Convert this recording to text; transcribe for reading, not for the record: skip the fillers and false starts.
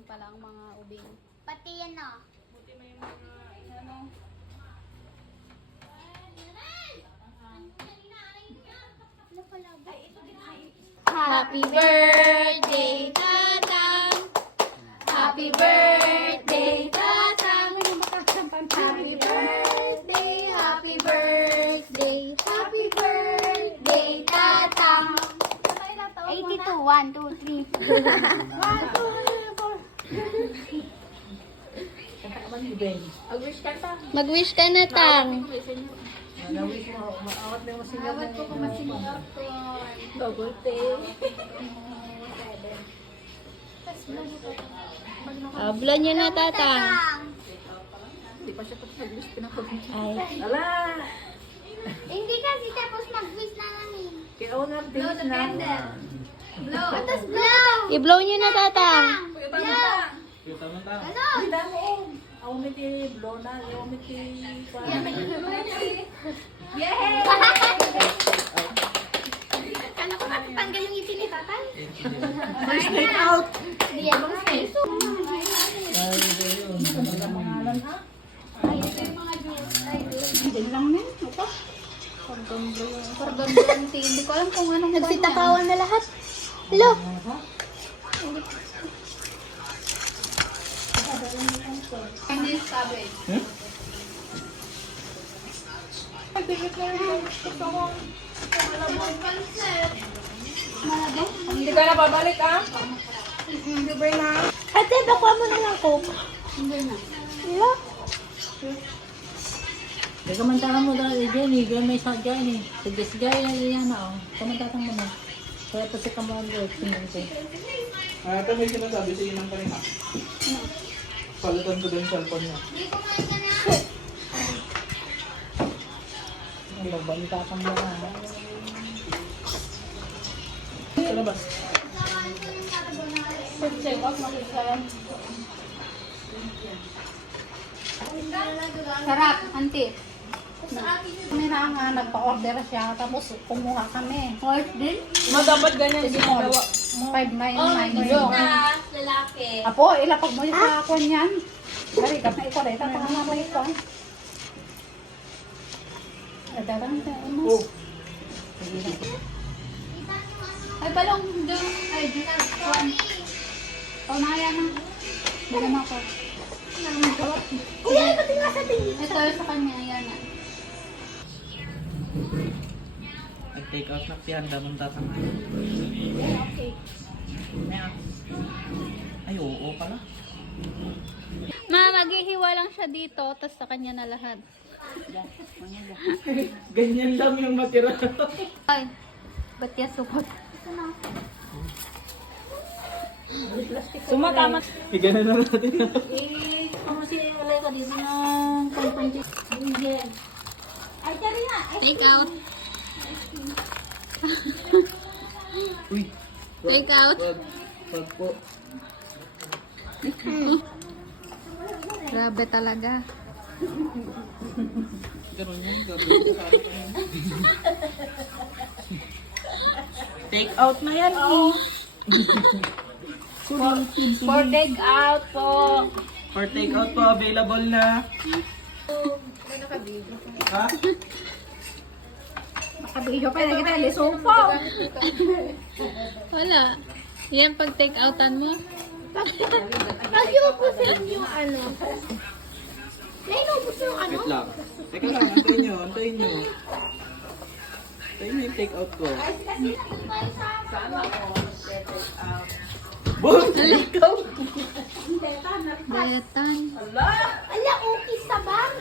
lang pala ang mga ubing. Pati yan o. Buti may mga ano. Happy birthday, Tatang! Happy birthday, Tatang! Happy birthday, happy birthday, happy birthday, Tatang! 82, 1, 2, 3. Mag-wish ka na, Tang. Awat ko kung masiniyot ko. Double take. Abla niyo na, Tatang. Ay. Hindi kasi tapos mag-wish na lang eh. Blow the candle. Blow. Tapos blow. I-blow niyo na, Tatang. Blow. Ano? Yay! Ano ko matatanggal yung ipin ni tatay? Take out. Hindi yan mga peso. Cordon blonde. Hindi ko alam kung anong Nagsitakawan na lahat. Hello? Chinese cabbage. Hindi ka na babalik, ah? Ate, bakwa mo na lang coke. Hello? Kamantakan mo dahil dyan eh. Gaya may sa dyan eh. Suggest gaya yan na oh. Kamantakan mo na. Kaya pa sa kamalo. Ito may sinasabi si Inang kanina. Palitan ko din yung cellphone niya. Kamantakan mo na. Sa labas. Sarap, auntie. Kami na nga, nagpa-order siya, tapos kumuha kami. Order? Dapat ganyan ginagawa. 599. Lalaki. Apo, ilapag mo yung sa akon yan. Dari ka na ikaw, dahil tatangan na mo ito. Adarang ka, ano? Oh. Ay, balong doon. Ay, doon. Paunaya na. Bigyan mo ako. Kuya, pati nga sa tingin. Ito sa kanya, yan na. Nag-take out na piyanda mong tatang. Okay. Ay, oo pala. Ma, maghihiwa lang siya dito, tapos sa kanya na lahat. Ganyan lang yung matira. Ay, ba't yan sukot? Sumatama. Bigyan na natin. Ano si Alay ka dito ng pang-pantik? Ay, tari na. Ay, Take out. Uy. Take out. Wag po. Grabe talaga. Ganun yan. Take out na yan. For take out po. For take out po, available na. Ha? Makabiyo pa na kita, lisopo. Wala. Yan pag take outan mo. nag-iubusin yung ano. Nainubos yung ano. Wait lang. Teka lang, antayin nyo, antayin nyo. Antayin nyo yung take out ko. Boom! Ikaw! Betan. Ala, okay sa bang.